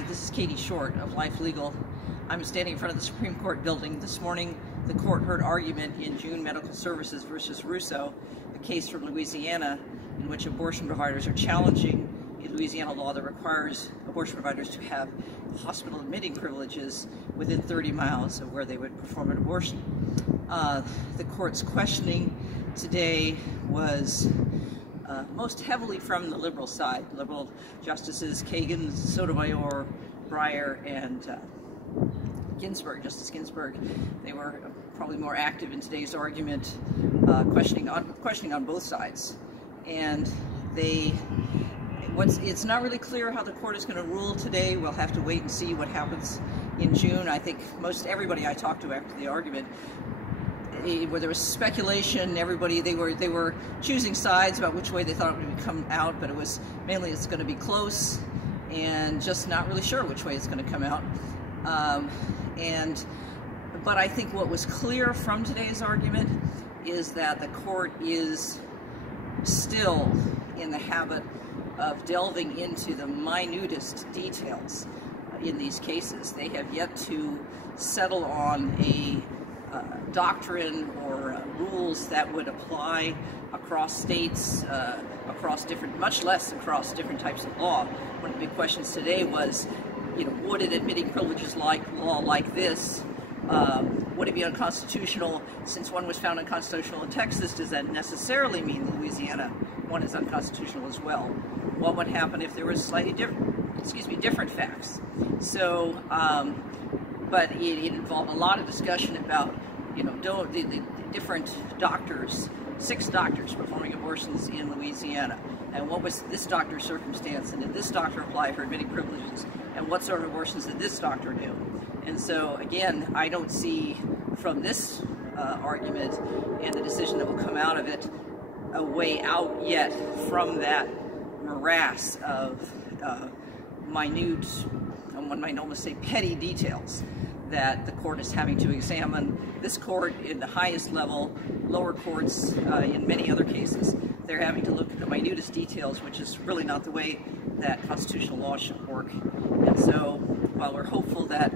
Hi, this is Katie Short of Life Legal. I'm standing in front of the Supreme Court building. This morning, the court heard argument in June Medical Services versus Russo, a case from Louisiana in which abortion providers are challenging a Louisiana law that requires abortion providers to have hospital admitting privileges within 30 miles of where they would perform an abortion. The court's questioning today was most heavily from the liberal side. Liberal Justices Kagan, Sotomayor, Breyer, and Ginsburg, Justice Ginsburg. They were probably more active in today's argument, questioning on both sides. And it's not really clear how the court is going to rule today. We'll have to wait and see what happens in June. I think most everybody I talked to after the argument, where there was speculation, they were choosing sides about which way they thought it would come out, but it was mainly it's going to be close and just not really sure which way it's going to come out. But I think what was clear from today's argument is that the court is still in the habit of delving into the minutest details in these cases. They have yet to settle on a doctrine or rules that would apply across states, much less across different types of law. One of the big questions today was, would an admitting privileges law like this, would it be unconstitutional? Since one was found unconstitutional in Texas, does that necessarily mean the Louisiana one is unconstitutional as well? What would happen if there was slightly different facts? So, but it involved a lot of discussion about, the different doctors, 6 doctors performing abortions in Louisiana, and what was this doctor's circumstance, and did this doctor apply for admitting privileges, and what sort of abortions did this doctor do? And so, again, I don't see from this argument and the decision that will come out of it a way out yet from that morass of minute, and one might almost say petty details that the court is having to examine. This court in the highest level, lower courts in many other cases, they're having to look at the minutest details, which is really not the way that constitutional law should work. And so while we're hopeful that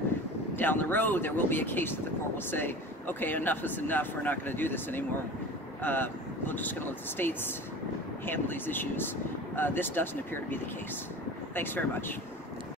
down the road there will be a case that the court will say, okay, enough is enough, we're not going to do this anymore, we're just going to let the states handle these issues, this doesn't appear to be the case. Thanks very much.